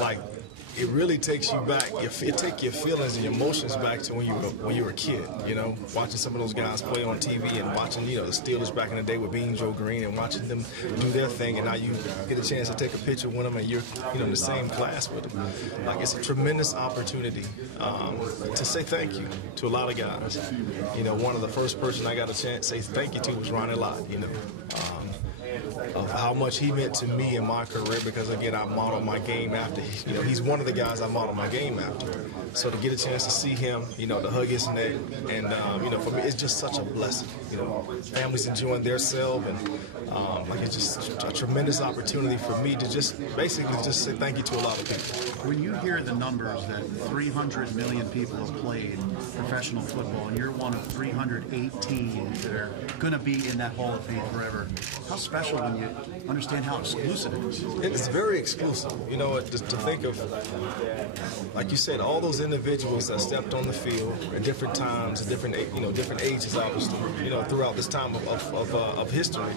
like, it really takes you back. It takes your feelings and your emotions back to when you were a kid. You know, watching some of those guys play on TV and watching, you know, the Steelers back in the day with Bean Joe Green and watching them do their thing, and now you get a chance to take a picture with them and you're, you know, in the same class with them. Like, it's a tremendous opportunity to say thank you to a lot of guys. You know, one of the first person I got a chance to say thank you to was Ronnie Lott. You know. Of how much he meant to me in my career, because again, I modeled my game after. You know, he's one of the guys I modeled my game after. So to get a chance to see him, you know, to hug his neck, and you know, for me, it's just such a blessing. You know, families enjoying their self, and like, it's just a tremendous opportunity for me to just basically just say thank you to a lot of people. When you hear the numbers that 300 million people have played professional football, and you're one of 318 that are going to be in that Hall of Fame forever, how special when you understand how exclusive it is? It's very exclusive. You know, just to think of, like you said, all those individuals that stepped on the field at different times, at different, you know, different ages, obviously, you know, throughout this time of history,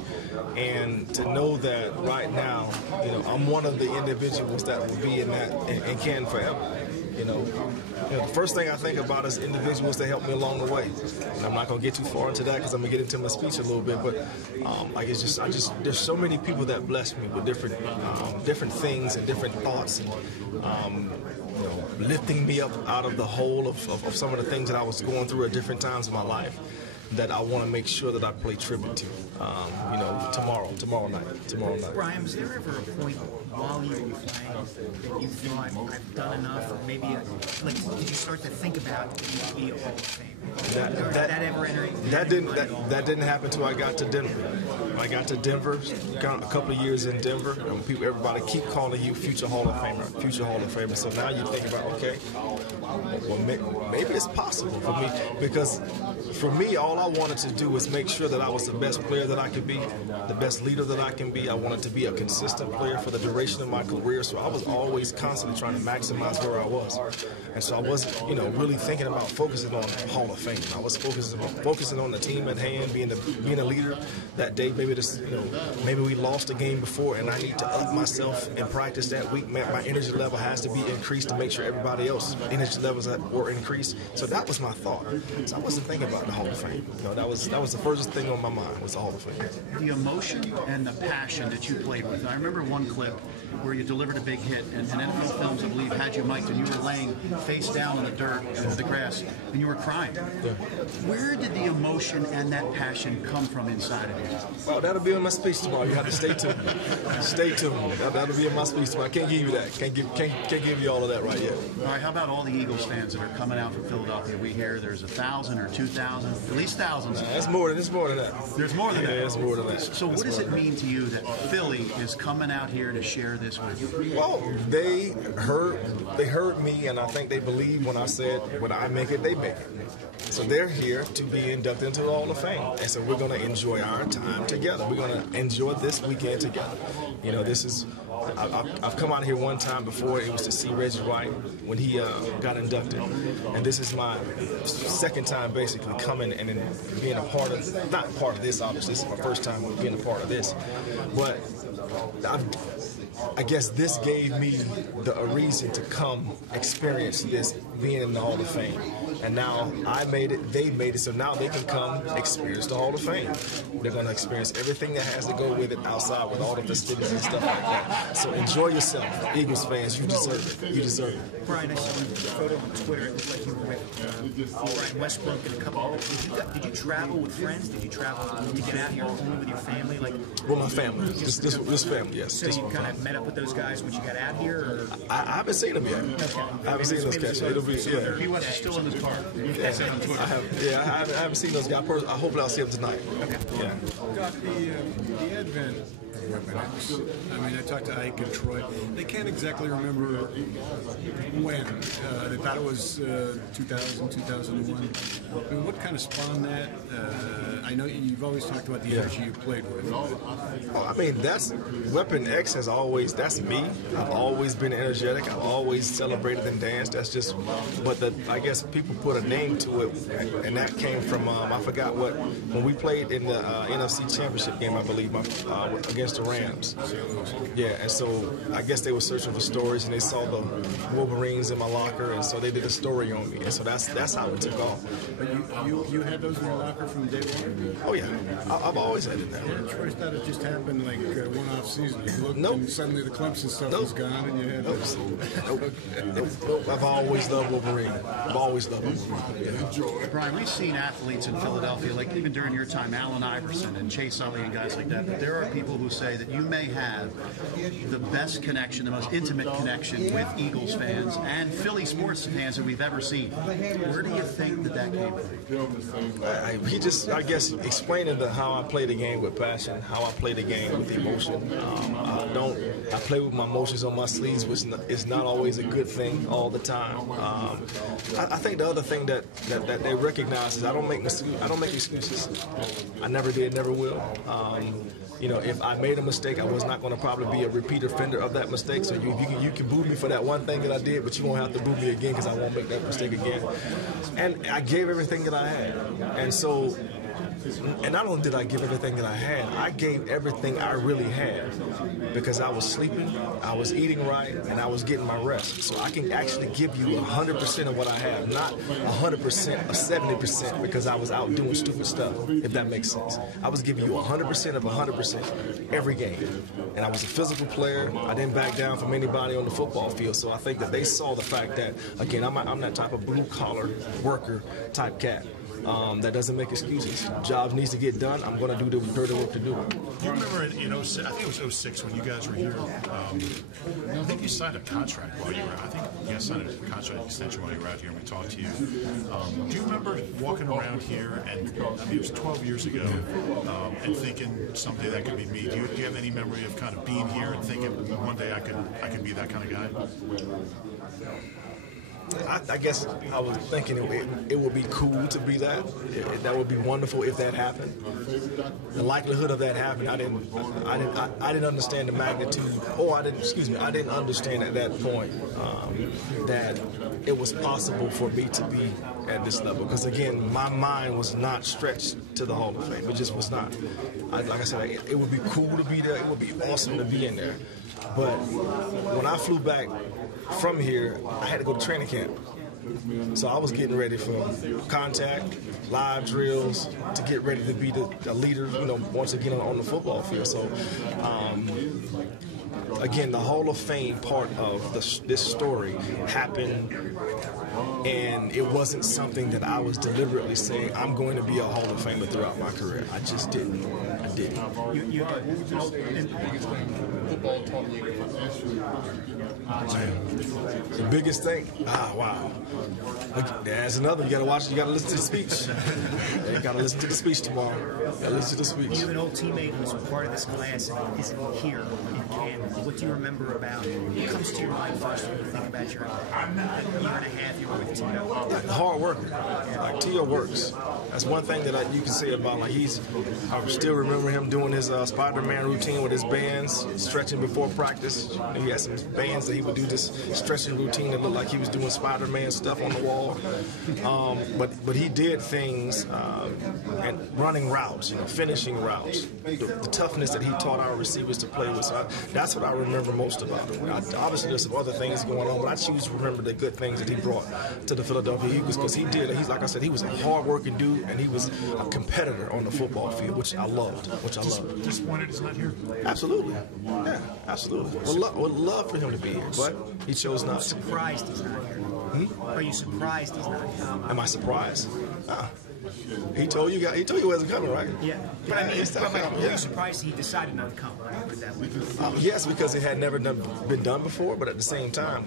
and to know that right now, you know, I'm one of the individuals that will be in that in Canton forever. You know, the first thing I think about is individuals that helped me along the way. And I'm not going to get too far into that because I'm going to get into my speech a little bit. But like, it's just, there's so many people that bless me with different things and different thoughts, and you know, lifting me up out of the hole of some of the things that I was going through at different times in my life, that I want to make sure that I play tribute to, you know, tomorrow night. Brian, was there ever a point while you were playing that you thought, I've done enough, or maybe, like, did you start to think about being a Hall of Fame? That didn't happen until I got to Denver. I got to Denver, got a couple of years in Denver, and everybody keep calling you future Hall of Famer, future Hall of Famer. So now you think about, okay, well, maybe it's possible for me, because for me, all I wanted to do was make sure that I was the best player that I could be, the best leader that I can be. I wanted to be a consistent player for the duration of my career, so I was always constantly trying to maximize where I was. And so I wasn't, you know, really thinking about focusing on Hall of Fame. I was focusing on the team at hand, being a leader that day. Maybe we lost a game before, and I need to up myself in practice that week. My energy level has to be increased to make sure everybody else's energy levels were increased. So that was my thought. So I wasn't thinking about the Hall of Fame. You know, that was the first thing on my mind, was the Hall of Fame. The emotion and the passion that you played with. I remember one clip where you delivered a big hit, and NFL Films, I believe, had you mic'd, and you were laying face down on the dirt, the grass, and you were crying. Yeah. Where did the emotion and that passion come from inside of you? Well, that'll be in my speech tomorrow. You have to stay tuned. Stay tuned. That'll be in my speech tomorrow. I can't give you that. Can't give you all of that right yet. All right. How about all the Eagles fans that are coming out from Philadelphia? We hear there's 1,000 or 2,000, at least thousands. It's more than that. There's more than that. Yeah, it's more than that. So what does it mean to you that Philly is coming out here to share this with you? Well, they heard me, and I think they believe when I said, when I make it, they make it. So they're here to be inducted into the Hall of Fame. And so we're going to enjoy our time together. We're going to enjoy this weekend together. You know, this is, I've come out here one time before. It was to see Reggie White when he got inducted. And this is my second time basically coming and being a part of, not part of this, obviously. This is my first time being a part of this. But I guess this gave me a reason to come experience this, being in the Hall of Fame. And now I made it, they made it, so now they can come experience the Hall of Fame. They're going to experience everything that has to go with it outside, with all the festivities and stuff like that. So enjoy yourself, Eagles fans. You deserve it. You deserve it. Brian, I saw a photo on Twitter. It looked like you were with Brian Westbrook and a couple of others. Did you travel with friends? Did you travel to get out here with your family? Like, with my family. This family, yes. So you kind of met up with those guys when you got out here? Or? I haven't seen them yet. Okay. I haven't seen those guys. It'll be, yeah. He was still in his car. I haven't seen those guys. Hopefully I'll see them tonight. Okay. Yeah. Got the advent of Weapon X. I mean, I talked to Ike and Troy. They can't exactly remember when. They thought it was 2000, 2001. I mean, what kind of spawned that? I know you've always talked about the energy you played with. Well, I mean, that's Weapon X has always, that's me. I've always been energetic. I've always celebrated and danced. That's just but I guess people put a name to it, and that came from I forgot when we played in the NFC Championship game, I believe, against the Rams. Yeah, and so I guess they were searching for stories, and they saw the Wolverines in my locker, and so they did a story on me, and so that's how it took off. But you had those in your locker from day one? Oh yeah, I've always had it now. I first thought it just happened like one-off season. You looked and suddenly the Clemson stuff was gone, and you had Nope. I've always loved Wolverine. I've always loved Wolverine. Yeah. Brian, we've seen athletes in Philadelphia, like even during your time, Allen Iverson and Chase Utley and guys like that. But there are people who say that you may have the best connection, the most intimate connection with Eagles fans and Philly sports fans that we've ever seen. Where do you think that came from? He just, I guess, explaining how I play the game with passion, how I play the game with emotion. I play with my emotions on my sleeves, which is not always a good thing all the time. I think the other thing that they recognize is I don't make excuses. I never did, never will. If I made a mistake, I was not going to probably be a repeat offender of that mistake. So you can boo me for that one thing that I did, but you won't have to boo me again because I won't make that mistake again. And I gave everything that I had. And not only did I give everything that I had, I gave everything I really had because I was sleeping, I was eating right, and I was getting my rest. So I can actually give you 100% of what I have, not 100% or 70% because I was out doing stupid stuff, if that makes sense. I was giving you 100% of 100% every game. And I was a physical player. I didn't back down from anybody on the football field. So I think that they saw the fact that, again, I'm that type of blue-collar worker type cat. That doesn't make excuses. Jobs needs to get done. I'm going to do the dirty work to do it. Do you remember in 06, I think it was 06 when you guys were here, I think you signed a contract while you were, I think you guys signed a contract extension while you were out here and we talked to you. Do you remember walking around here and, it was 12 years ago, and thinking someday that could be me? Do you have any memory of kind of being here and thinking one day I could be that kind of guy? I guess I was thinking it would be cool to be that. That would be wonderful if that happened. The likelihood of that happening, I didn't understand the magnitude, I didn't understand at that point that it was possible for me to be at this level. Because again, my mind was not stretched to the Hall of Fame. It just was not. Like I said, it would be cool to be there. It would be awesome to be in there. But when I flew back from here, I had to go to training camp. So I was getting ready for contact, live drills, to get ready to be the leader, once again on the football field. So, again, the Hall of Fame part of this story happened, and it wasn't something that I was deliberately saying, I'm going to be a Hall of Famer throughout my career. I just didn't. I didn't. The biggest thing? Wow. There's another. You got to watch. You got to listen to the speech. You got to listen to the speech tomorrow. You got to listen to the speech. You have an old teammate who's part of this class and isn't here in Canton. What do you remember about it? What comes to your mind first when you think about your year and a half you were with Tio? Hard worker. Like Tio works. That's one thing that you can say about I still remember him doing his Spider-Man routine with his bands, stretching before practice. And he had some bands that he would do this stretching routine that looked like he was doing Spider-Man stuff on the wall. But he did things and running routes, finishing routes. The toughness that he taught our receivers to play with. So that's what I remember most about him. Obviously, there's some other things going on, but I choose to remember the good things that he brought to the Philadelphia Eagles because he's like I said, he was a hard-working dude and he was a competitor on the football field, which I loved. Disappointed he's not here? Absolutely. Yeah, absolutely. Would love for him to be here, but he chose not to. Surprised he's not here? Are you surprised he's not here? Am I surprised? He told you he wasn't coming, right? Yeah. But I mean, were you surprised he decided not to come? Yes, because it had never been done before, but at the same time,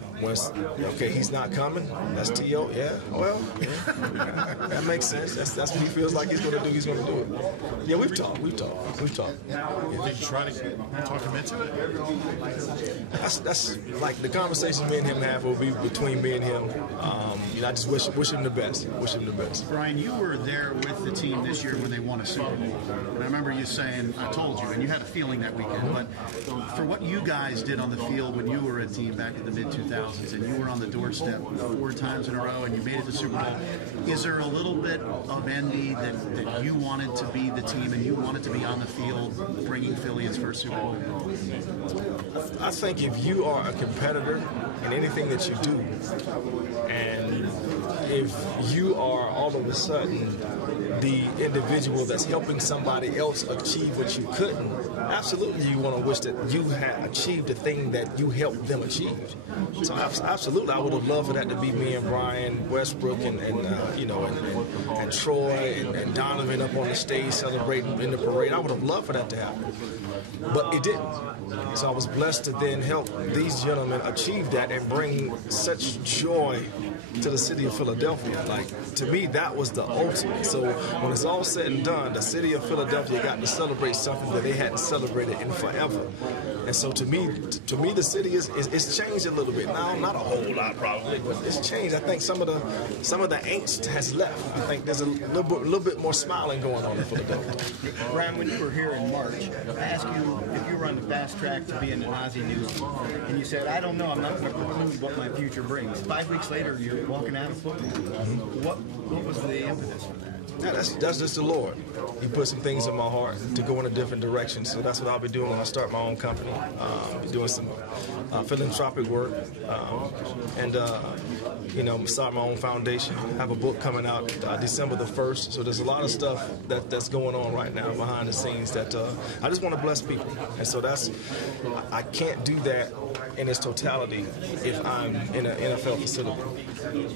he's not coming, that's T.O., yeah, well, that makes sense. That's what he feels like he's going to do, he's going to do it. Yeah, we've talked. Did you try to talk him into it? That's like the conversation me and him have will be between me and him. I just wish him the best. Brian, you were there with the team this year when they won a Super Bowl. And I remember you saying, I told you, and you had a feeling that weekend, but for what you guys did on the field when you were a team back in the mid-2000s and you were on the doorstep 4 times in a row and you made it to Super Bowl, is there a little bit of envy that you wanted to be the team and you wanted to be on the field bringing Philly its first Super Bowl? I think if you are a competitor in anything that you do, and if you are all of a sudden the individual that's helping somebody else achieve what you couldn't, absolutely you want to wish that you had achieved the thing that you helped them achieve. So absolutely, I would have loved for that to be me and Brian Westbrook and Troy and Donovan up on the stage celebrating in the parade. I would have loved for that to happen, but it didn't. So I was blessed to then help these gentlemen achieve that and bring such joy to the city of Philadelphia. Like, to me, that was the ultimate. So when it's all said and done, the city of Philadelphia got to celebrate something that they hadn't celebrated in forever. And so to me, the city is changed a little bit now. Not a whole lot probably, but it's changed. I think some of the angst has left. I think there's a little bit more smiling going on in Philadelphia. Brian, when you were here in March, I asked you if you were on the fast track to being an Aussie News, and you said, "I don't know. I'm not going to preclude what my future brings." 5 weeks later, you're walking out of football. What was the impetus for that? Yeah, that's just the Lord. He put some things in my heart to go in a different direction. So that's what I'll be doing when I start my own company. Doing some philanthropic work, and start my own foundation. Have a book coming out December the 1st. So there's a lot of stuff that's going on right now behind the scenes that I just want to bless people. And so I can't do that in its totality if I'm in an NFL facility.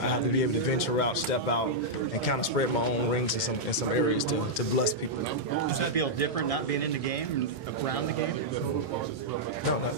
I have to be able to venture out, step out, and kind of spread my own rings in some areas to bless people. Does that feel different not being in the game and around the game?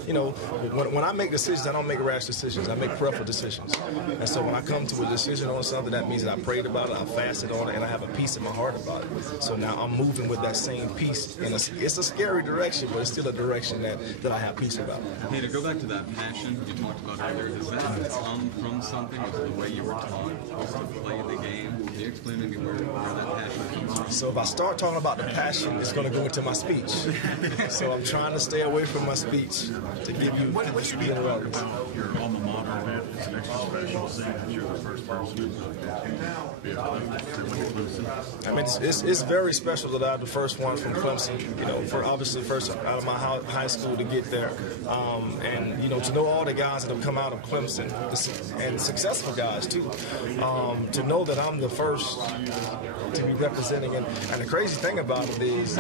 No. When I make decisions, I don't make rash decisions. I make prayerful decisions. And so when I come to a decision on something, that means that I prayed about it, I fasted on it, and I have a peace in my heart about it. So now I'm moving with that same peace. And it's a scary direction, but it's still a direction that I have peace about. Hey, to go back to that passion you talked about earlier, does that come from something, or the way you were taught to play the game? Can you explain to me where that passion comes from? So if I start talking about the passion, it's going to go into my speech. So I'm trying to stay away from my speech to give you What do you mean about your alma mater? It's an extra special thing that you're the first person to be able to win Clemson. I mean, it's very special that I'm the first one from Clemson. Obviously first out of my high school to get there, and to know all the guys that have come out of Clemson and successful guys too. To know that I'm the first to be representing, and the crazy thing about it is,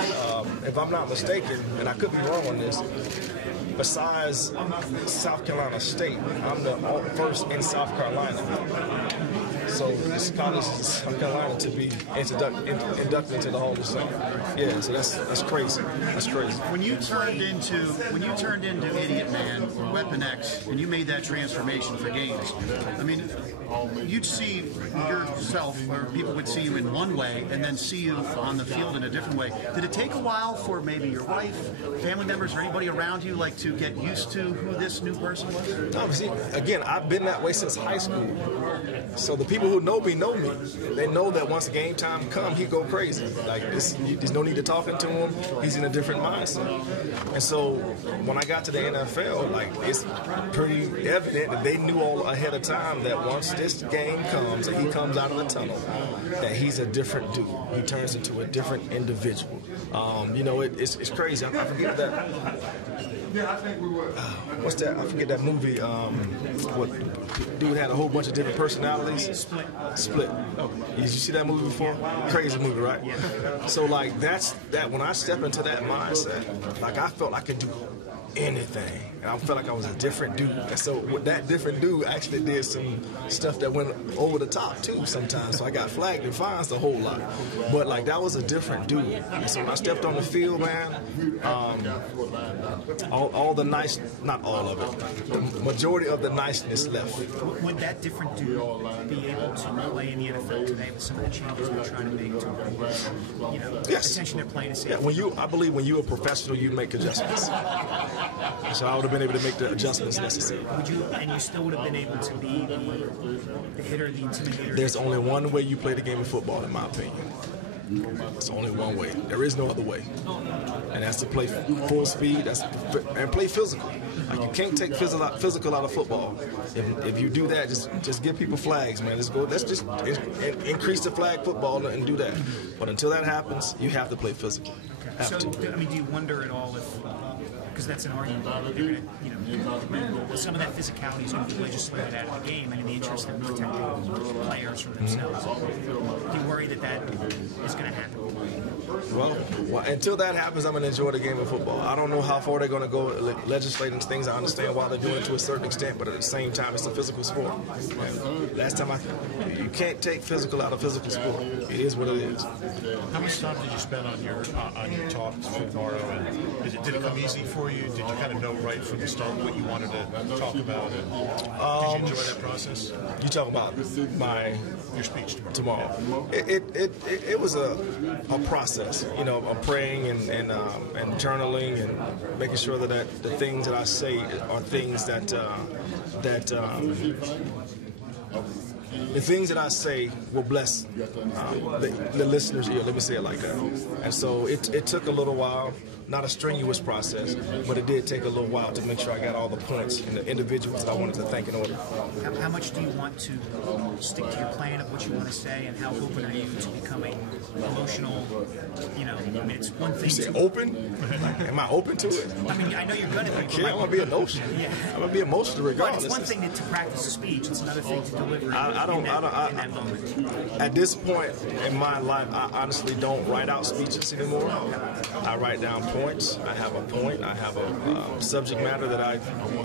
if I'm not mistaken, and I could be wrong on this, besides South Carolina State, I'm the first in South Carolina. So this college is South Carolina to be inducted into the Hall of Fame. Yeah, so that's crazy. That's crazy. When you turned into Idiot Man or Weapon X, and you made that transformation for games, I mean, you'd see yourself, or people would see you in one way, and then see you on the field in a different way. Did it take a while for maybe your wife, family members, or anybody around you, to get used to who this new person was? No, see, again, I've been that way since high school. So the people who know me know me. They know that once game time comes, he go crazy. Like there's no need to talking to him. He's in a different mindset. And so when I got to the NFL, it's pretty evident that they knew all ahead of time that once this game comes and he comes out of the tunnel, that he's a different dude. He turns into a different individual. It's crazy. I forget that. What's that? I forget that movie. What dude had a whole bunch of different personalities? Split. Oh, did you see that movie before? Crazy movie, right? Yeah. So that's that. When I step into that mindset, I felt I could do anything. And I felt like I was a different dude. And so that different dude actually did some stuff that went over the top too sometimes. So I got flagged and fines a whole lot. But that was a different dude. And so when I stepped on the field, man, all the nice, not all of it, the majority of the niceness left. Would that different dude be able to play in the NFL today with some of the changes we're trying to make to yes. attention to playing? Yeah, I believe when you're a professional, you make adjustments. So I would have been able to make the adjustments necessary. And you still would have been able to be the hitter, the intimidator? There's only one way you play the game of football, in my opinion. It's only one way. There is no other way, and that's to play full speed. And play physical. Like, you can't take physical out of football. If you do that, just give people flags, man. Let's just increase the flag football and do that. But until that happens, you have to play physical. So, I mean, do you wonder at all if, because that's an argument, they're going to, some of that physicality is going to be legislated out of the game and in the interest of protecting players from themselves? Do you worry that is going to happen? Well, until that happens, I'm going to enjoy the game of football. I don't know how far they're going to go legislating things. I understand why they're doing it to a certain extent, but at the same time, it's a physical sport. And last time you can't take physical out of physical sport. It is what it is. How much time did you spend on your talks for tomorrow? And did it come easy for you? Did you kind of know right from the start what you wanted to talk about? And did you enjoy that process? You talk about your speech tomorrow. It was a process. You know, I'm praying and journaling and making sure that the things that I say are things that the things that I say will bless the listener's ear. Let me say it like that. And so it took a little while. Not a strenuous process, but it did take a little while to make sure I got all the points and the individuals that I wanted to thank in order. How much do you want to stick to your plan of what you want to say, and how open are you to becoming emotional? You know, I mean, it's one thing. You say open? Am I open to it? I mean, I know you're going to be. Yeah, I'm going to be emotional. Yeah. I'm going to be emotional regardless. But it's one thing to practice a speech. It's another thing to deliver in that moment. At this point in my life, I honestly don't write out speeches anymore. I write down points. I have a point. I have a subject matter that I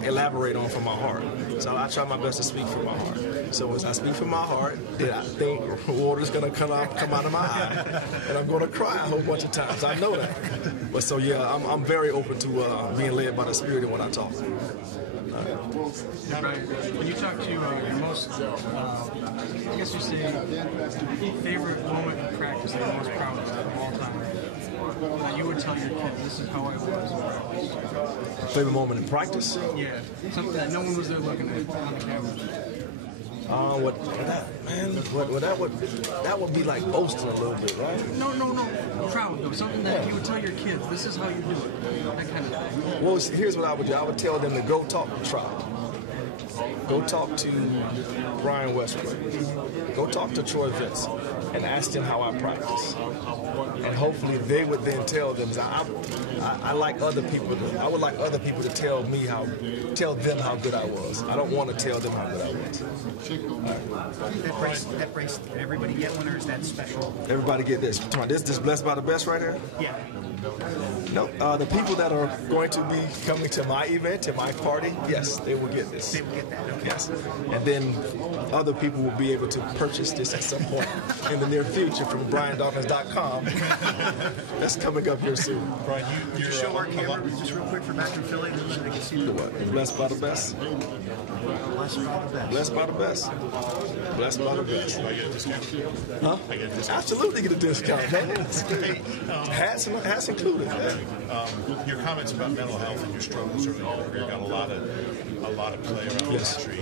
elaborate on from my heart. So I try my best to speak from my heart. So as I speak from my heart, then I think water's going to come out of my eye, and I'm going to cry a whole bunch of times. I know that. But so yeah, I'm very open to being led by the Spirit when I talk. Brian, when you talk to your most, I guess you say, favorite moment in practice that you're most proud of all time, you would tell your kids, this is how I was. Favorite moment in practice? Yeah, something that no one was there looking at on the camera. That would be like boasting a little bit, right? No. Proud though. Something that you would tell your kids, this is how you do it. That kind of thing. Well, here's what I would do. I would tell them to go talk to Trout. Go talk to Brian Westbrook. Go talk to Troy Vince and ask them how I practice. And hopefully they would then tell them. I like other people. I would like other people to tell them how good I was. I don't want to tell them how good I was. That breaks. Did everybody get one, or is that special? Everybody get this. This Blessed by the Best right here? Yeah. No, the people that are going to be coming to my event, to my party, yes, they will get this. They will get that, okay. Yes. And then other people will be able to purchase this at some point in the near future from BrianDawkins.com. That's coming up here soon. Brian, you show our camera just real quick for back in Philly so they can see the what? Blessed by the Best. Blessed by the Best. Blessed by the Best. I get a discount. Huh? I get a discount. Absolutely get a discount, man. Hats included. Your comments about mental health and your struggles early in your career got a lot of play around the country.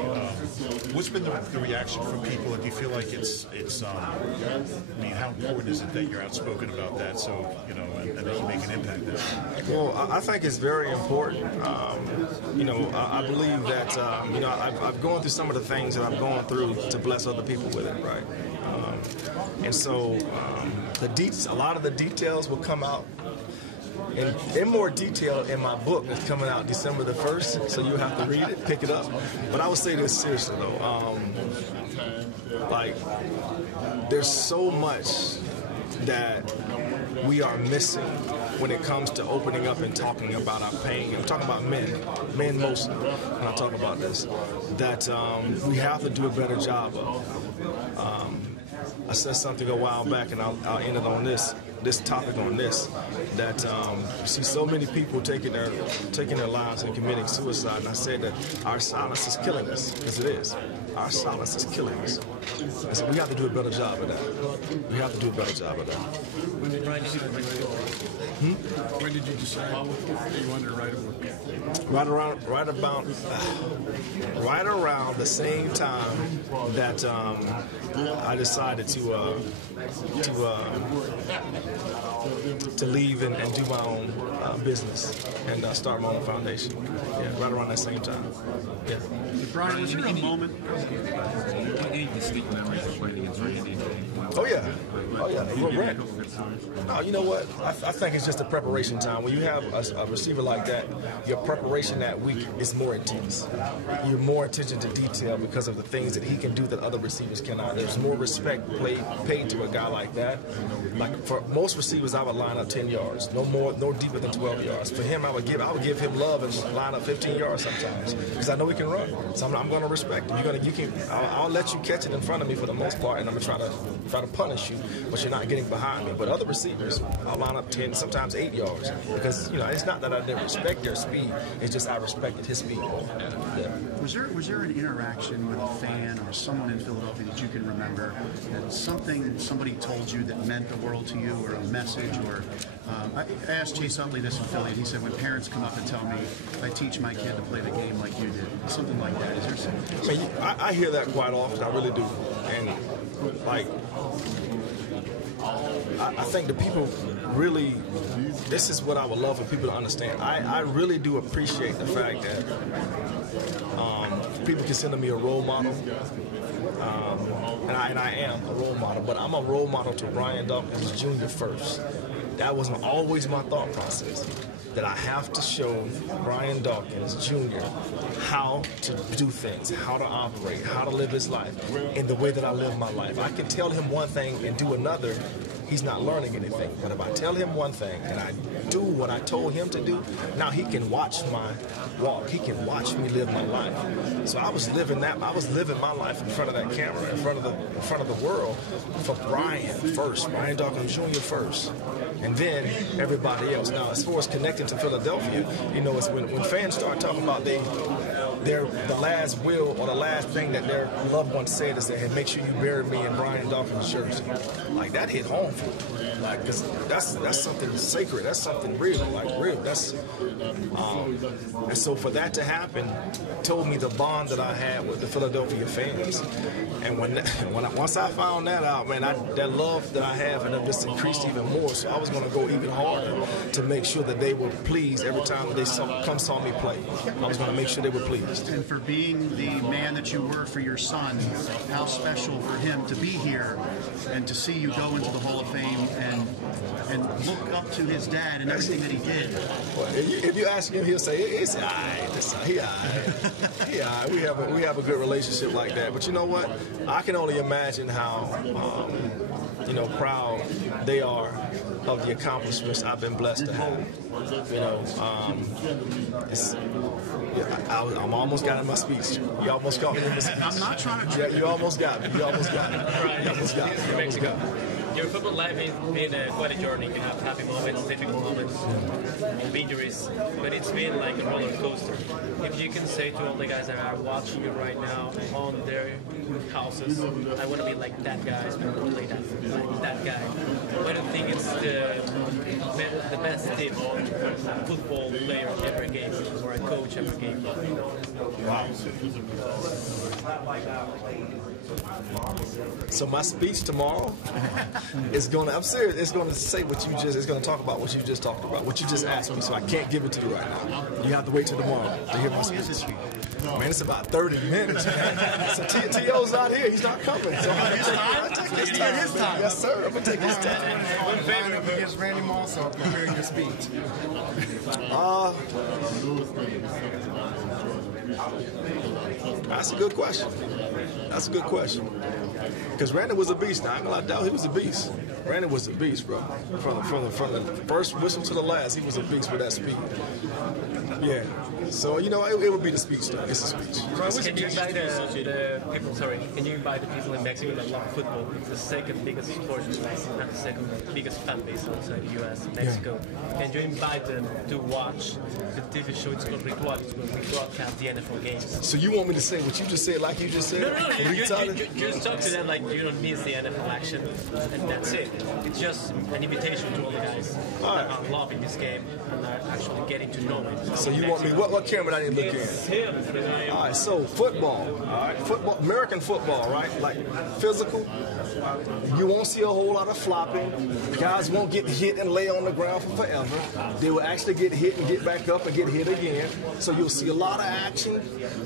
What's been the reaction from people, and do you feel like it's I mean, how important is it that you're outspoken about that, so and that you make an impact there? Well, I think it's very important. I believe that I've gone through some of the things that I've gone through to bless other people with it, right? And so a lot of the details will come out in more detail in my book that's coming out December the 1st, so you have to read it, pick it up. But I would say this seriously though, there's so much that we are missing when it comes to opening up and talking about our pain. I'm talking about men mostly when I talk about this, that we have to do a better job of. I said something a while back, and I'll end it on this topic on this, that you see so many people taking their lives and committing suicide, and I said that our silence is killing us, because it is. Our silence is killing us. And so we have to do a better job of that. We have to do a better job of that. Brian, When did you decide that you wanted to write a book? Right around the same time that I decided to leave and do my own business and start my own foundation. Yeah, right around that same time. Yeah. Brian, was there a moment? Any distinct memories of playing against Randy? Oh yeah. No, you know what? I think it's just a preparation time. When you have a receiver like that, your preparation that week is more intense. You're more attention to detail because of the things that he can do that other receivers cannot. There's more respect paid to a guy like that. Like for most receivers, I would line up 10 yards, no deeper than 12 yards. For him, I would give him love and line up 15 yards sometimes because I know he can run. So I'm going to respect him. I'll let you catch it in front of me for the most part, and I'm going to try to punish you, but you're not getting behind me. But other receivers, I'll line up 10, sometimes 8 yards because it's not that I didn't respect their speed. It's just I respected his speed more. Yeah. Was there an interaction with a fan or someone in Philadelphia that you can remember that somebody told you that meant the world to you, or a message, or I asked Chase Utley this in Philly, and he said when parents come up and tell me I teach my kid to play the game like you did, something like that. Is there something? I hear that quite often. I really do, and like I think the people really. This is what I would love for people to understand. I really do appreciate the fact that people consider me a role model, and I am a role model. But I'm a role model to Brian Dawkins Jr. first. That wasn't always my thought process. That I have to show Brian Dawkins Jr. how to do things, how to operate, how to live his life in the way that I live my life. I can tell him one thing and do another. He's not learning anything. But if I tell him one thing and I do what I told him to do, now he can watch my walk. He can watch me live my life. So I was living my life in front of that camera, in front of the world, for Brian first, Brian Dawkins Jr. first, and then everybody else. Now, as far as connecting to Philadelphia, it's when fans start talking about the last will or the last thing that their loved one said is that, hey, make sure you bury me in Brian Dawkins' jersey. Like, that hit home for me. Like, 'cause that's something sacred. That's something real. Like, real. That's and so for that to happen, told me the bond that I had with the Philadelphia fans. And once I found that out, man, that love that I have and it just increased even more. So I was going to go even harder to make sure that they were pleased every time they saw me play. I was going to make sure they were pleased. And for being the man that you were for your son, how special for him to be here and to see you go into the Hall of Fame and look up to his dad and everything that he did. Well, if you ask him, he'll say, "It's all right. He all right. He all right." We have a good relationship like that. But you know what? I can only imagine how proud they are of the accomplishments I've been blessed to have. I'm almost got in my speech. You almost got me in my speech. I'm not trying to. Yeah, you almost got me. You almost got me. You almost got me. You almost got me. Your football life has been quite a journey. You have happy moments, difficult moments, injuries, but it's been like a roller coaster. If you can say to all the guys that are watching you right now on their houses, I want to be like that guy, I want to play that guy. What do you think is the best tip a football player ever gave you, or a coach ever gave you? Wow. So my speech tomorrow is I'm serious, it's gonna say it's gonna talk about what you just talked about, what you just asked me, so I can't give it to you right now. You have to wait till tomorrow to hear my speech. Man, it's about 30 minutes. So T.O.'s not here, he's not coming. So I'll take his time. Yes, sir, I'm gonna take his time. One favor up against Randy Moss on preparing your speech. That's a good question. That's a good question. Because Randy was a beast. I ain't gonna doubt he was a beast. Randy was a beast, bro. From the first whistle to the last, he was a beast with that speed. Yeah. So, you know, it would be the speech, though. It's a speech. Can you invite the people? Sorry, can you invite the people in Mexico that love football? It's the second biggest sport, not the second biggest fan base outside the U.S. Mexico. Yeah. Can you invite them to watch the TV show? It's called Rebroadcast. We broadcast the NFL games. So you want me to say what you just said, like you just said? No. You just talk to them like you don't miss the NFL action, and that's it. It's just an invitation to all the guys that are loving this game and are actually getting to know it. So you want me? What camera I need to look in? All right. So football. All right. Football. American football. Right. Like physical. You won't see a whole lot of flopping. Guys won't get hit and lay on the ground for forever. They will actually get hit and get back up and get hit again. So you'll see a lot of action.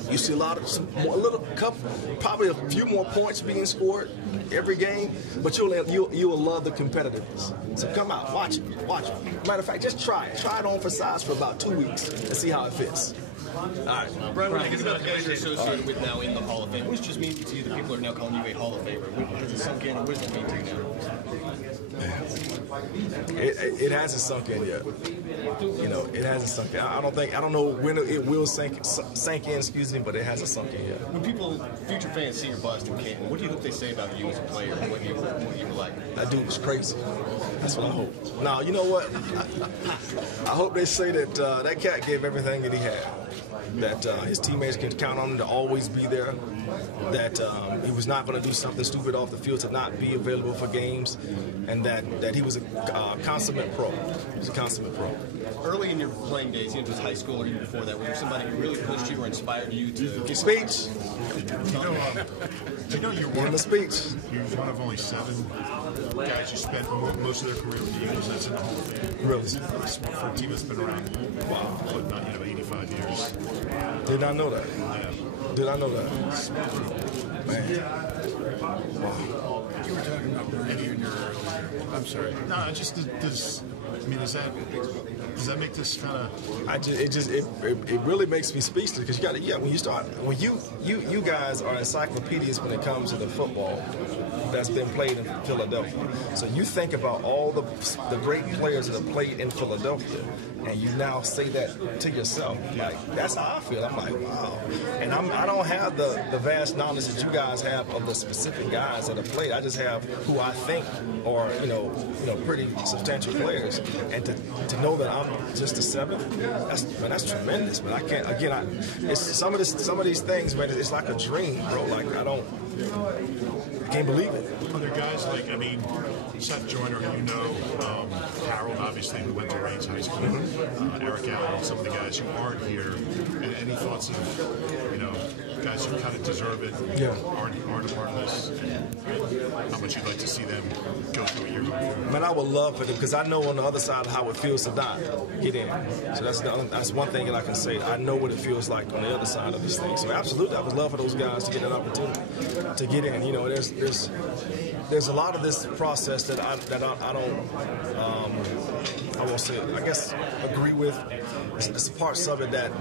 You see a lot of probably a few more points being scored every game. But you'll love the competitiveness. So come out, watch it. Matter of fact, just try it. Try it on for size for about 2 weeks and see how it fits. All right. Brian, when you think about the guys you're associated with now in the Hall of Fame, what does it just mean to you that people are now calling you a Hall of Famer? Has it sunk in, or what does it mean to you now? It hasn't sunk in yet. You know, it hasn't sunk in. I don't know when it will sink in, excuse me, but it hasn't sunk in yet. When future fans see your bust in Canton, what do you hope they say about you as a player and what you were like? That dude was crazy. That's what I hope. Now, you know what? I hope they say that that cat gave everything that he had. That his teammates can count on him to always be there. That he was not going to do something stupid off the field to not be available for games, and that he was a consummate pro. He was a consummate pro. Early in your playing days, even if it was high school or even before that, were you somebody who really pushed you or inspired you to get speech? You know you're one of the speech. You're one of only 7 guys who spent most of their career with the Eagles. That's in the Hall of Fame. Really? For a team that's been around, but not 85 years. Did not know that. Yeah. Did I know that? Man. Wow. You were talking about Bernie Jr. earlier. I'm sorry. No, just does that make this kind of? It really makes me speechless because when you guys are encyclopedias when it comes to the football that's been played in Philadelphia. So you think about all the great players that have played in Philadelphia, and you now say that to yourself. Like, that's how I feel. I'm like, wow. And I don't have the vast knowledge that you guys have of the specific guys that have played. I just have who I think are pretty substantial players, and to know that I'm just the 7th, that's tremendous. But I can't. Again, it's some of these things, man. It's like a dream, bro. Like I can't believe it. Other guys like, Seth Joyner, Harold, obviously, who went to Reigns High School, Eric Allen, some of the guys who aren't here. And any thoughts of, guys who kind of deserve it, aren't a part of this, and how much you'd like to see them go through what you're going through? Man, I would love for them, because I know on the other side how it feels to not get in. So that's one thing that I can say. I know what it feels like on the other side of this thing. So absolutely, I would love for those guys to get an opportunity to get in. There's a lot of this process that I don't I won't say, I guess, agree with. It's parts of it that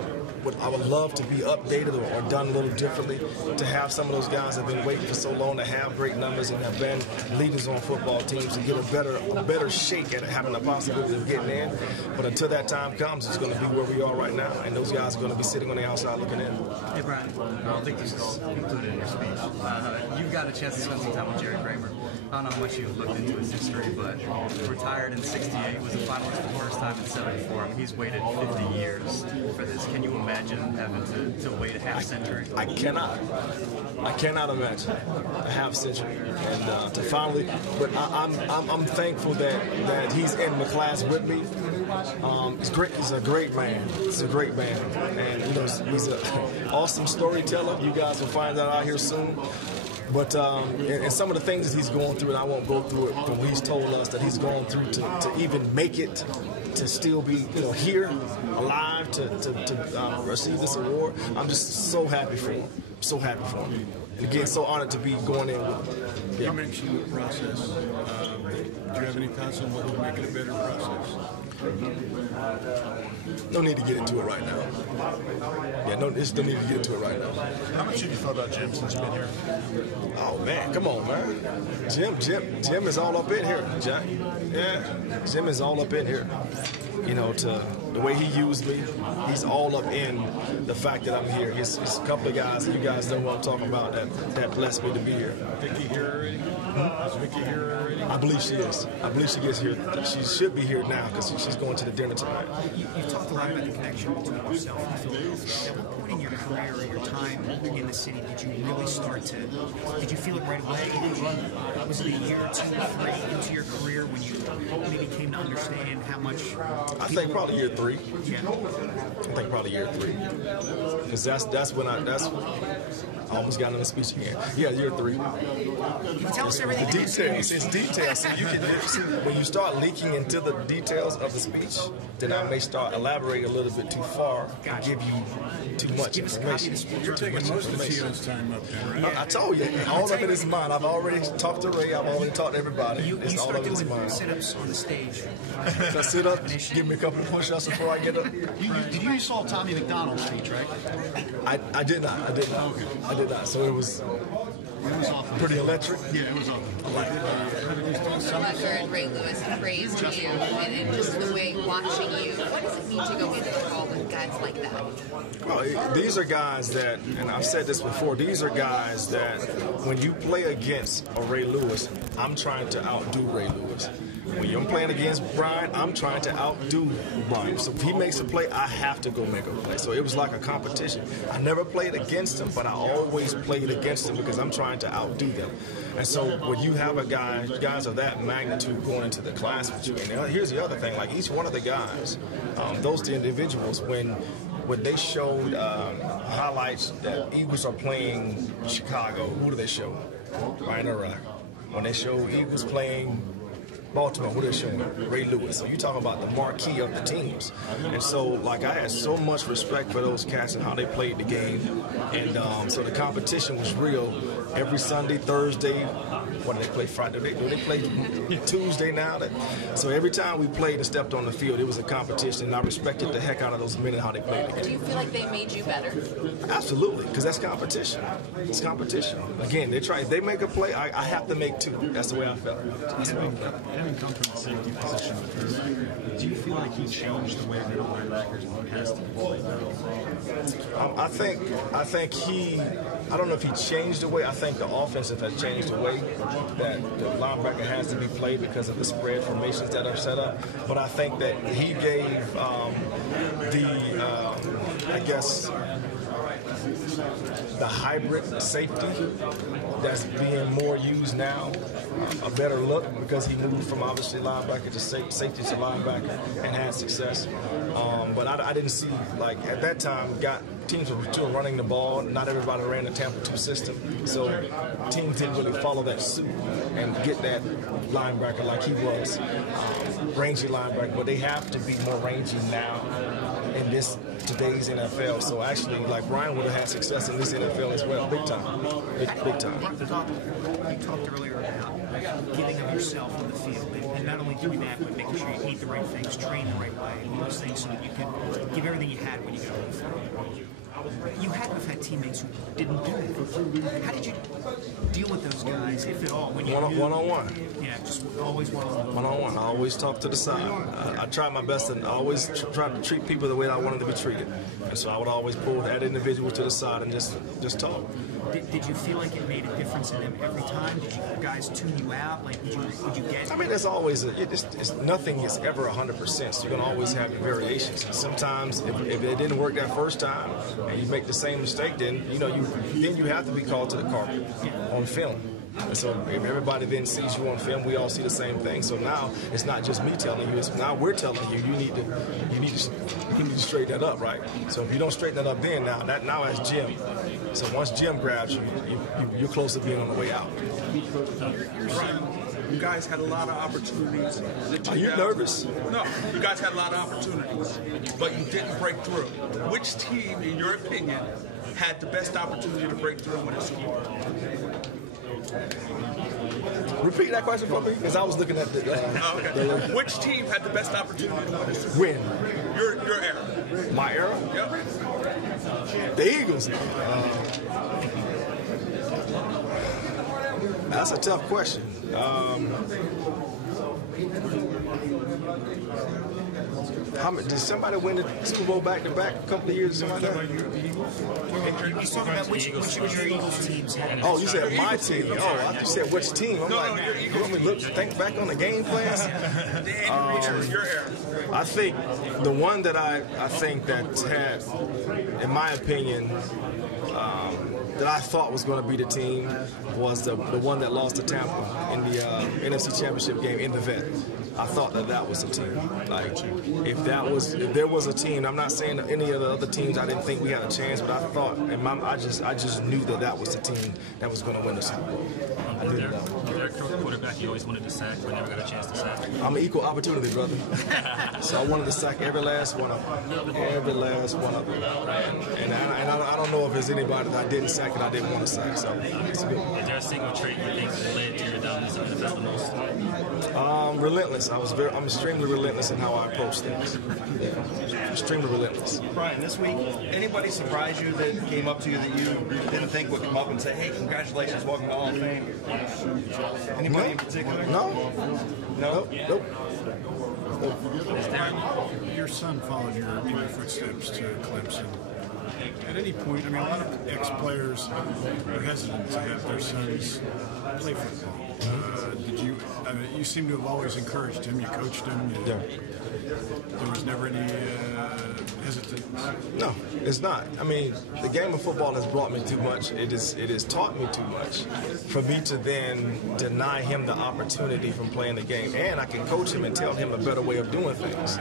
I would love to be updated or done a little differently, to have some of those guys that have been waiting for so long to have great numbers and have been leaders on football teams to get a better shake at having the possibility of getting in. But until that time comes, it's going to be where we are right now, and those guys are going to be sitting on the outside looking in. Hey, Brian, I don't think this is included in your speech. You got a chance to spend some time with Jerry Kramer. I don't know how much you've looked into his history, but retired in '68, was a finalist the first time in '74. He's waited 50 years for this. Can you imagine having to wait a half century? I cannot imagine a half century, and to finally. But I'm thankful that he's in the class with me. He's great. He's a great man. He's a great man, and he's an awesome storyteller. You guys will find that out here soon. But and some of the things that he's going through, and I won't go through it, but he's told us that he's going through to even make it, to still be here, alive, to receive this award. I'm just so happy for him. So happy for him. And again, so honored to be going in with him. You mentioned the process. Do you have any thoughts on what would make it a better process? No need to get into it right now. Yeah, there's no need to get into it right now. How much have you thought about Jim since you've been here? Oh man, come on, man. Jim is all up in here, Jack. Yeah, Jim is all up in here. To The way he used me, he's all up in the fact that I'm here. It's a couple of guys, you guys know what I'm talking about, that blessed me to be here. Vicky here already? Is Vicky here already? I believe she is. I believe she gets here. She should be here now because she's going to the dinner tonight. You've talked a lot about the connection between yourself and Philadelphia. At what point in your career or your time in the city did you really start to, did you feel it right away? Was it a year or two or three into your career when you maybe came to understand how much? I think probably year 3. Yeah. I think probably year 3. Because that's when I almost got in the speech again. Yeah, year 3. Can you tell us everything? The details. It's details. So you can see when you start leaking into the details of the speech, then I may start elaborating a little bit too far and give you too much information. You're taking most of Tio's time up there, right? I told you, all of it is mine. I've already talked to Ray. I've already talked to everybody. You All start of it is doing mine. sit-ups on the stage. So I sit up, give me a couple of push-ups before I get up. You saw Tommy McDonald's speech, right? I did not. I did not. Okay. I did not. So it was awesome. Pretty electric. Yeah, it was awesome. I like it. I've heard Ray Lewis praise you and just the way watching you. What does it mean to go into the hall with guys like that? Well, these are guys that, and I've said this before, these are guys that when you play against a Ray Lewis, I'm trying to outdo Ray Lewis. When you're playing against Brian, I'm trying to outdo Brian. So if he makes a play, I have to go make a play. So it was like a competition. I never played against him, but I always played against him because I'm trying to outdo them. And so when you have guys of that magnitude going into the class with you, and here's the other thing, like each one of the guys, those individuals, when they showed highlights that Eagles are playing Chicago, who do they show? Ryan O'Reilly. When they show Eagles playing Baltimore, what are they showing? Ray Lewis. So you talk about the marquee of the teams. And so, like, I had so much respect for those cats and how they played the game. And so the competition was real. Every Sunday, Thursday, what do they play Friday? Do they play Tuesday now? So every time we played and stepped on the field, it was a competition. And I respected the heck out of those men and how they played the game. Do you feel like they made you better? Absolutely, because that's competition. It's competition. Again, they make a play, I have to make two. That's the way I felt. Having come from the safety position with Drew, do you feel like he changed the way middle linebackers has to play? I think I don't know if he changed the way. I think the offensive has changed the way that the linebacker has to be played because of the spread formations that are set up. But I think that he gave the hybrid safety that's being more used now a better look because he moved from obviously linebacker to safety to linebacker and had success. But I didn't see, like, at that time, teams were still running the ball. Not everybody ran the Tampa 2 system. So teams didn't really follow that suit and get that linebacker like he was, rangy linebacker. But they have to be more rangy now in today's NFL. So actually, like, Brian would have had success in this NFL as well, big time, big time. You talked earlier about giving of yourself on the field, and not only doing that, but making sure you eat the right things, train the right way, and those things so that you can give everything you had when you got on the field. You had to have had teammates who didn't do that. How did you deal with those guys, if at all? When you one-on-one. Yeah, just always one-on-one. One-on-one. I always talk to the side. I try my best and I always try to treat people the way I wanted to be treated. And so I would always pull that individual to the side and just talk. Did you feel like it made a difference in them every time? Did you guys tune you out? Like, would you get? I mean, there's always nothing is ever 100%. So you're gonna always have variations. Sometimes if it didn't work that first time and you make the same mistake, then you have to be called to the carpet on film. And so if everybody then sees you on film, we all see the same thing. So now it's not just me telling you; it's now we're telling you. You need to straighten that up, right? So if you don't straighten that up, then now that's Jim. So once Jim grabs you, you're close to being on the way out. You guys had a lot of opportunities. Are you nervous? No, you guys had a lot of opportunities, but you didn't break through. Which team, in your opinion, had the best opportunity to break through when it scored? Repeat that question for me, because I was looking at the Which team had the best opportunity to win the Super Bowl? When? Your era. My era? Yep. The Eagles. That's a tough question. Did somebody win the Super Bowl back-to-back a couple of years? Something like that? He's talking about which of your Eagles teams had. Oh, you said my team. Oh, I thought you said which team. I'm like, you want me to think back on the game plans? Your era. I think the one that I think that had, in my opinion, that I thought was going to be the team was the one that lost to Tampa in the NFC Championship game in the vet. I thought that was a team. Like, if there was a team, I'm not saying that any of the other teams I didn't think we had a chance, but I thought, I just knew that was the team that was going to win the Super Bowl. Their quarterback, you always wanted to sack, but never got a chance to sack. I'm an equal opportunity, brother. So I wanted to sack every last one of them. Every last one of them. And I don't know if there's anybody that I didn't sack and I didn't want to sack. So it's good. Is there a single trait you think led to your dominance in the NFL the most? Relentless. I'm extremely relentless in how I approach things. Extremely relentless. Brian, this week, anybody surprise you that came up to you that you didn't think would come up and say, hey, congratulations, welcome to Hall of Fame? Anybody in particular? No. Nope. Your son followed in your footsteps to Clemson. At any point, I mean, a lot of ex-players are hesitant to have their sons play football. You seem to have always encouraged him. You coached him. There was never any hesitance. No, it's not. I mean, the game of football has brought me too much. It has taught me too much for me to then deny him the opportunity from playing the game. And I can coach him and tell him a better way of doing things.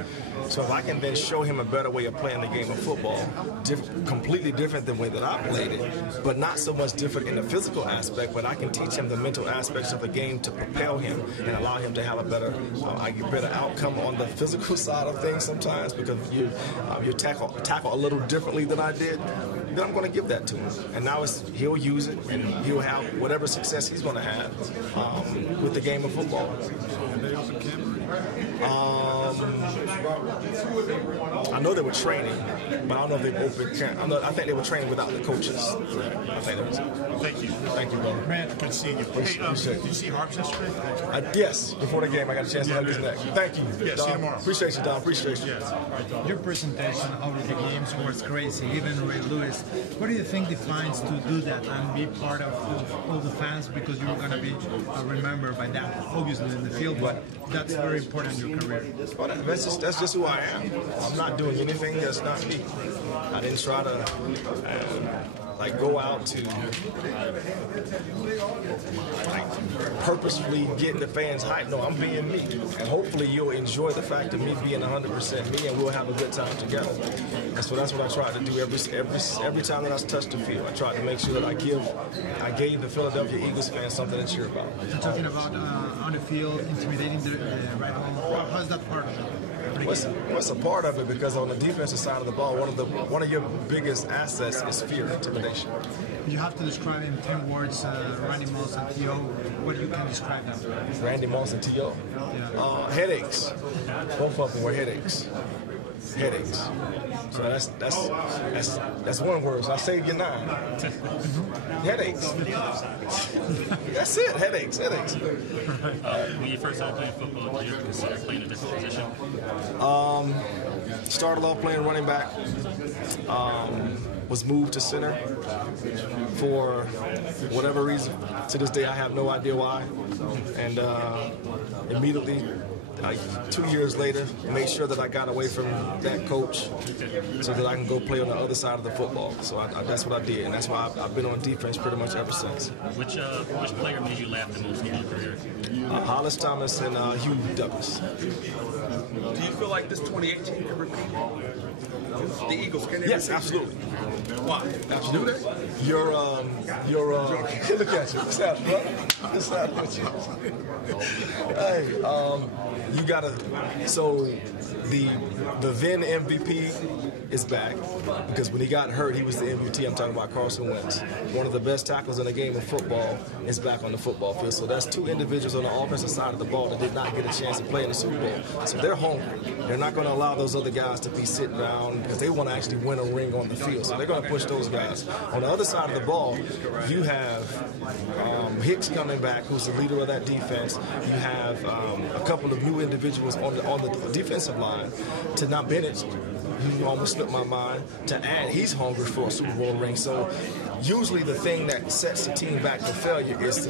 So if I can then show him a better way of playing the game of football, completely different than the way that I played it, but not so much different in the physical aspect, but I can teach him the mental aspects of the game to propel him and allow him to have a better outcome on the physical side of things sometimes, because you tackle a little differently than I did, then I'm going to give that to him. And now he'll use it, and he'll have whatever success he's going to have with the game of football. I know they were training, but I don't know if they've opened camp. I think they were training without the coaches. I think that was it. Thank you. Thank you, brother. Man, good seeing you. Hey, did you see Harps yesterday? Yes, before the game, I got a chance to hug his neck. Thank you. Yeah, see you tomorrow. Appreciate you, Don. Appreciate you. Yes. Your presentation of the games was crazy, even with Lewis. What do you think defines to do that and be part of all the fans, because you're going to be remembered by that, obviously in the field, but that's very important in your career. Well, that's just who I am. I'm not doing anything that's not me. I didn't try to go out to purposefully get the fans hyped. No, I'm being me, and hopefully you'll enjoy the fact of me being 100% me, and we'll have a good time together. That's what I try to do every time that I touch the field. I try to make sure that I gave the Philadelphia Eagles fans something to cheer about. You're talking about on the field, intimidating the rival. How's that part of it? What's a part of it? Because on the defensive side of the ball, one of your biggest assets is fear, intimidation. You have to describe in 10 words Randy Moss and T.O. What you can describe them? Randy Moss and T.O. Headaches. Both of them were headaches. Headaches. So that's one word. So I saved you 9. Headaches. That's it. Headaches. When you first started playing football, did you ever consider playing a different position? Started off playing running back. Was moved to center for whatever reason. To this day, I have no idea why. And immediately, 2 years later, made sure that I got away from that coach so that I can go play on the other side of the football. So that's what I did, and that's why I've been on defense pretty much ever since. Which player made you laugh the most in your career? Hollis Thomas and Hugh Douglas. Do you feel like this 2018 can repeat? The Eagles, can they Yes, repeat? absolutely. Why? Absolutely. Look at you. What's happening, brother? What's happening with you? Hey, you gotta. So the then MVP is back, because when he got hurt, he was the MVP. I'm talking about Carson Wentz. One of the best tackles in the game of football is back on the football field. So that's 2 individuals on the offensive side of the ball that did not get a chance to play in the Super Bowl. So they're hungry. They're not going to allow those other guys to be sitting down because they want to actually win a ring on the field. So they're going to push those guys. On the other side of the ball, you have Hicks coming back, who's the leader of that defense. You have a couple of new individuals on the defensive line. To not Bennett, who almost slipped my mind, to add, he's hungry for a Super Bowl ring. So usually the thing that sets the team back to failure is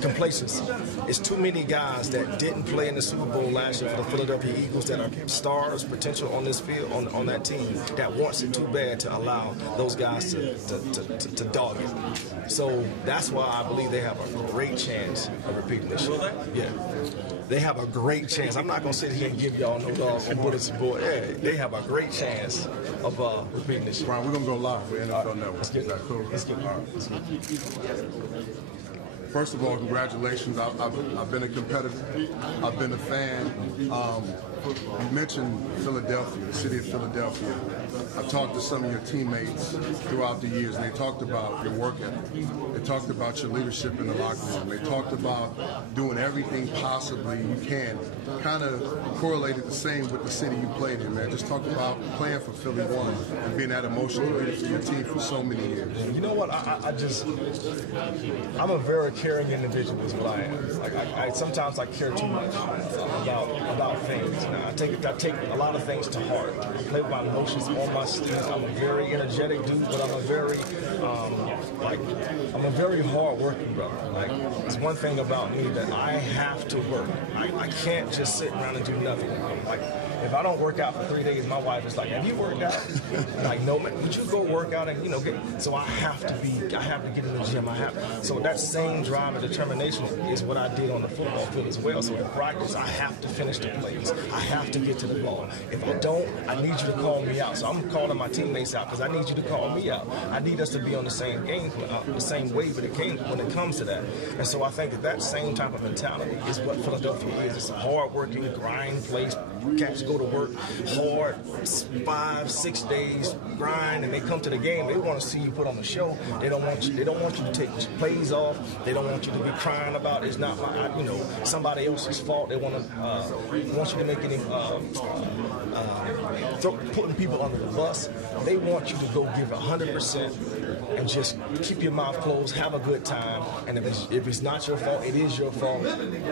complacency. It's too many guys that didn't play in the Super Bowl last year for the Philadelphia Eagles that are stars, potential on this field, on that team, that wants it too bad to allow those guys to dog it. So that's why I believe they have a great chance of repeating this year. Yeah. They have a great chance. I'm not going to sit here and give y'all no dogs and bullets boy. Yeah, they have a great chance of repeating this year. Brian, we're going to go live for NFL Network. Let's get that. Cool. Let's get First of all, congratulations. I've been a competitor. I've been a fan. You mentioned Philadelphia, the city of Philadelphia. I've talked to some of your teammates throughout the years, and they talked about your work ethic. They talked about your leadership in the locker room. They talked about doing everything possibly you can. Kind of correlated the same with the city you played in, man. Just talk about playing for Philly 1 and being that emotional leader for your team for so many years. You know what? I'm a very caring individual is what I am. Like I sometimes I care too much about things. I take a lot of things to heart. I play with my emotions on my sleeve. I'm a very energetic dude, but I'm a very hard-working brother. Like, it's one thing about me that I have to work. I can't just sit around and do nothing. Like, if I don't work out for 3 days, my wife is like, "Have you worked out?" Like, no, man, would you go work out and get? So I have to get in the gym. So that same drive and determination is what I did on the football field as well. So in practice, I have to finish the plays. I have to get to the ball. If I don't, I need you to call me out. So I'm calling my teammates out because I need you to call me out. I need us to be on the same game, the same way when it comes to that. And so I think that same type of mentality is what Philadelphia is. It's a hard-working, grind place. Cats go to work hard, 5-6 days, grind, and they come to the game. They want to see you put on the show. They don't want you to take plays off. They don't want you to be crying about it's not somebody else's fault. They want you to make any putting people under the bus. They want you to go give 100% and just keep your mouth closed, have a good time, and if it's not your fault, it is your fault.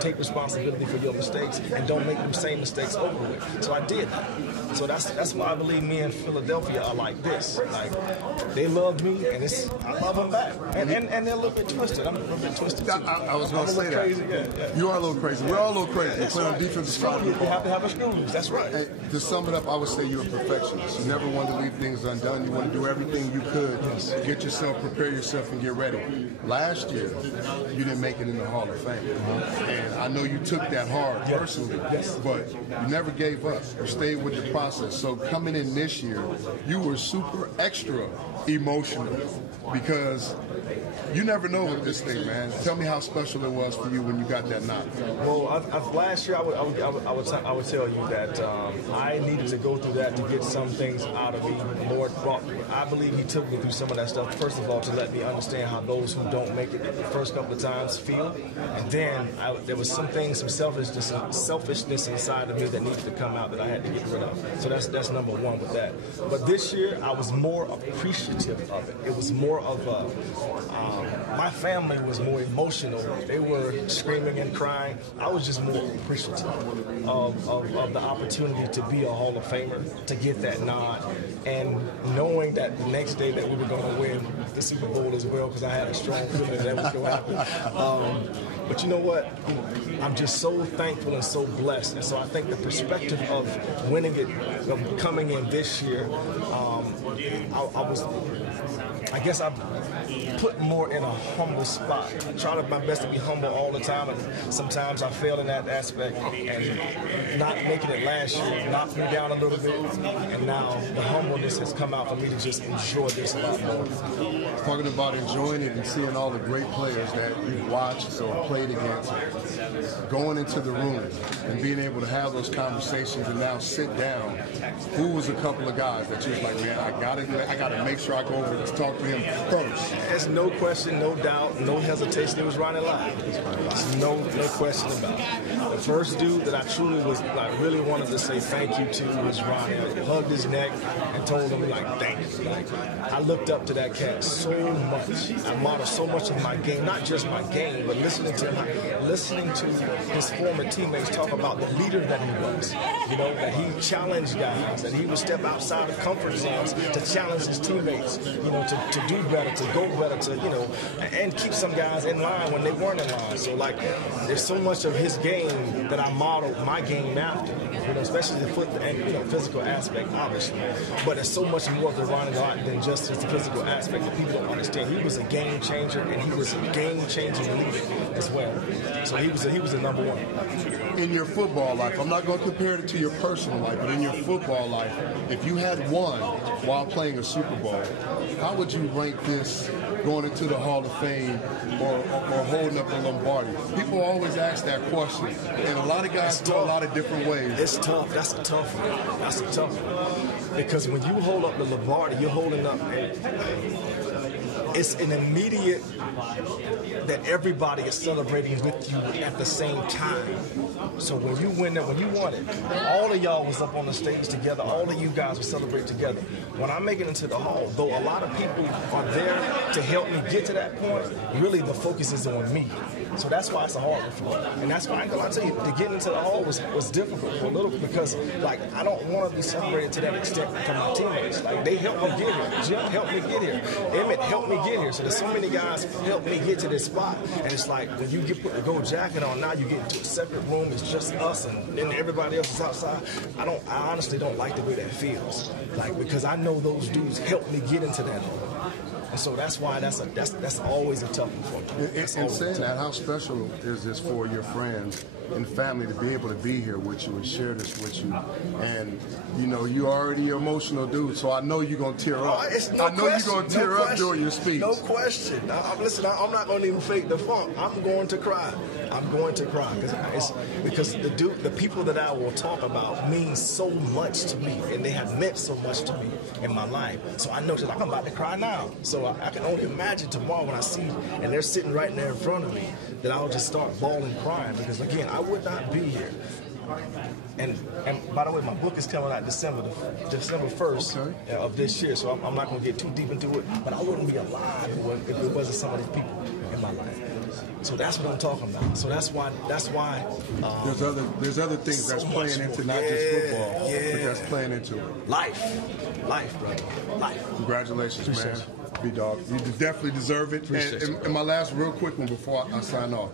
Take responsibility for your mistakes and don't make them same mistakes over with. So I did that. So that's why I believe me and Philadelphia are like this. Like, they love me, and I love them back. And they're a little bit twisted. I'm a little bit twisted too. I was going to say that. Crazy. Yeah. You are a little crazy. We're all a little crazy. We're playing on defensive side of the ball. You have to have a screws. That's right. And to sum it up, I would say you're a perfectionist. You never want to leave things undone. You want to do everything you could. Get yourself, prepare yourself, and get ready. Last year, you didn't make it in the Hall of Fame. And I know you took that hard personally, but you never gave up. You stayed with the process. So coming in this year, you were super extra emotional because you never know with this thing, man. Tell me how special it was for you when you got that knock. Well, last year I would tell you that I needed to go through that to get some things out of me. The Lord brought me. I believe He took me through some of that stuff. First of all, to let me understand how those who don't make it the first couple of times feel, and then there was some things, some selfishness inside of me that needed to come out that I had to get rid of. So that's number one with that. But this year I was more appreciative of it. It was more of my family was more emotional. They were screaming and crying. I was just more appreciative of the opportunity to be a Hall of Famer, to get that nod, and knowing that the next day that we were going to win the Super Bowl as well, because I had a strong feeling that was going to happen. But you know what? I'm just so thankful and so blessed. And so I think the perspective of winning it, of coming in this year, I guess I put more in a humble spot. I try my best to be humble all the time, and sometimes I fail in that aspect. And not making it last year knocked me down a little bit, and now the humbleness has come out for me to just enjoy this a lot more. Talking about enjoying it and seeing all the great players that you've watched or played against, going into the room and being able to have those conversations and now sit down. Who was a couple of guys that you was like, man, I gotta make sure I go over and talk to for him first? There's no question, no doubt, no hesitation. It was Ronnie Lott. There's no question about it. The first dude that I truly was like really wanted to say thank you to was Ronnie. I hugged his neck and told him like thank you. Like I looked up to that cat so much. I modeled so much of my game, not just my game, but listening to his former teammates talk about the leader that he was. You know, that he challenged guys, that he would step outside of comfort zones to challenge his teammates, you know, to do better, to go better, to, you know, and keep some guys in line when they weren't in line. So, like, there's so much of his game that I modeled my game after, you know, especially the foot and, you know, physical aspect, obviously. But there's so much more to Ronnie Lott than just his physical aspect that people don't understand. He was a game changer, and he was a game-changing leader as well. So he was the number one. In your football life, I'm not going to compare it to your personal life, but in your football life, if you had won while playing a Super Bowl, how would you rank this going into the Hall of Fame or holding up a Lombardi? People always ask that question, and a lot of guys go a lot of different ways. It's tough. That's a tough one. That's a tough one. Because when you hold up the Lombardi, you're holding up, it's an immediate that everybody is celebrating with you at the same time. So when you win it, when you won it, all of y'all was up on the stage together. All of you guys were celebrating together. When I make it into the hall, though a lot of people are there to help me get to that point, really the focus is on me. So that's why it's a hard one for me. And that's why I tell you, to get into the hall was difficult for a little, because like I don't want to be separated to that extent from my teammates. Like they helped me get here. Jim helped me get here. Emmett helped me get here. So there's so many guys helped me get to this spot. And it's like when you put the gold jacket on, now you get into a separate room. It's just us, and then everybody else is outside. I honestly don't like the way that feels. Like because I know those dudes helped me get into that hall. And so that's why that's always a tough one for me. In saying that, how special is this for your friends and family to be able to be here with you and share this with you? And you know, you already an emotional dude, so I know you're gonna tear up. I know you're gonna tear up during your speech. No question. Listen, I'm not gonna even fake the funk. I'm going to cry. I'm going to cry because the people that I will talk about mean so much to me, and they have meant so much to me in my life. So I know I'm about to cry now. So I can only imagine tomorrow when I see and they're sitting right there in front of me that I'll just start bawling, crying, because again, I would not be here. And by the way, my book is coming out December 1st of this year, so I'm not going to get too deep into it, but I wouldn't be alive if it wasn't some of these people in my life. So that's what I'm talking about. So that's why. There's other things that's playing into not just football, but that's playing into it. Life, brother, life. Congratulations, man. B-Dog. You definitely deserve it. And my last real quick one before I sign off.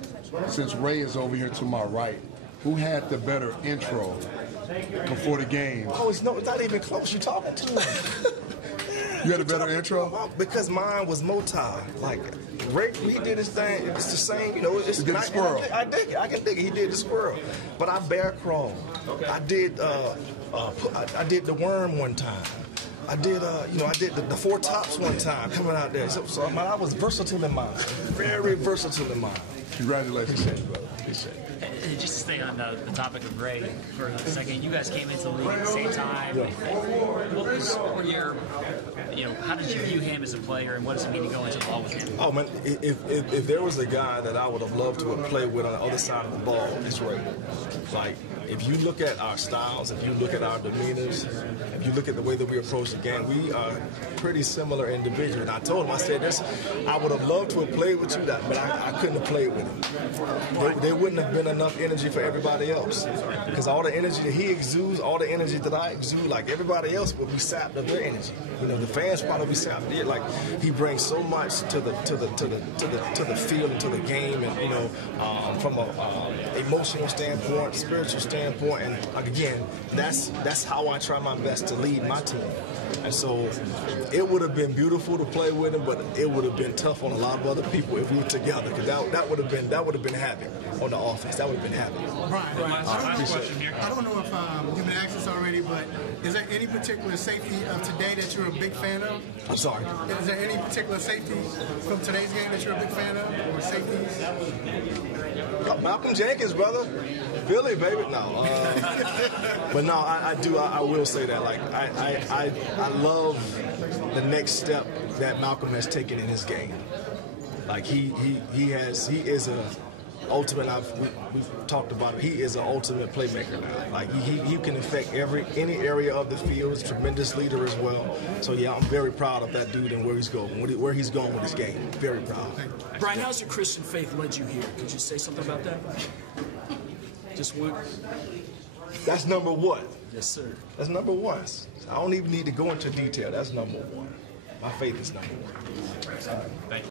Since Ray is over here to my right, who had the better intro before the game? Oh, it's not even close. You're talking to him. You had a better intro? Because mine was multi. Like, Ray, he did his thing. It's the same, you know. It's he did the squirrel. I dig it. I can dig it. He did the squirrel. But I bear crawled. I did the worm one time. I did the four tops one time coming out there. So I was versatile in mine. Very versatile in mine. Congratulations. Appreciate it, brother. Appreciate it. Just to stay on the topic of Ray for a second, you guys came into the league at the same time. What were your, how did you view him as a player, and what does it mean to go into the ball with him? Oh man, if there was a guy that I would have loved to have played with on the other side of the ball, it's Ray. Like, if you look at our styles, if you look at our demeanors, if you look at the way that we approach the game, we are pretty similar individuals. And I told him, I said this, I would have loved to have played with you, but I couldn't have played with him. There wouldn't have been enough energy for everybody else. Because all the energy that he exudes, all the energy that I exude, like everybody else would be sapped of their energy. The fans probably be sapped. Like, he brings so much to the field and to the game, and from a emotional standpoint, spiritual standpoint, and again, that's how I try my best to lead my team. And so it would have been beautiful to play with him, but it would have been tough on a lot of other people if we were together, because that would have been havoc on the offense. That would have been havoc. Brian, I don't know if you've been asked this already, but is there any particular safety of today that you're a big fan of? I'm sorry? Is there any particular safety from today's game that you're a big fan of, or safeties? Malcolm Jenkins, brother. Billy, baby. No. But no, I will say that. Like, I love the next step that Malcolm has taken in his game. Like he is a ultimate. We've talked about it. He is an ultimate playmaker now. Like he can affect any area of the field. He's a tremendous leader as well. So yeah, I'm very proud of that dude and where he's going with his game. Very proud. Brian, how's your Christian faith led you here? Could you say something about that? Just one. That's number one. Yes, sir. That's number one. I don't even need to go into detail. That's number one. My faith is number one. Thank you.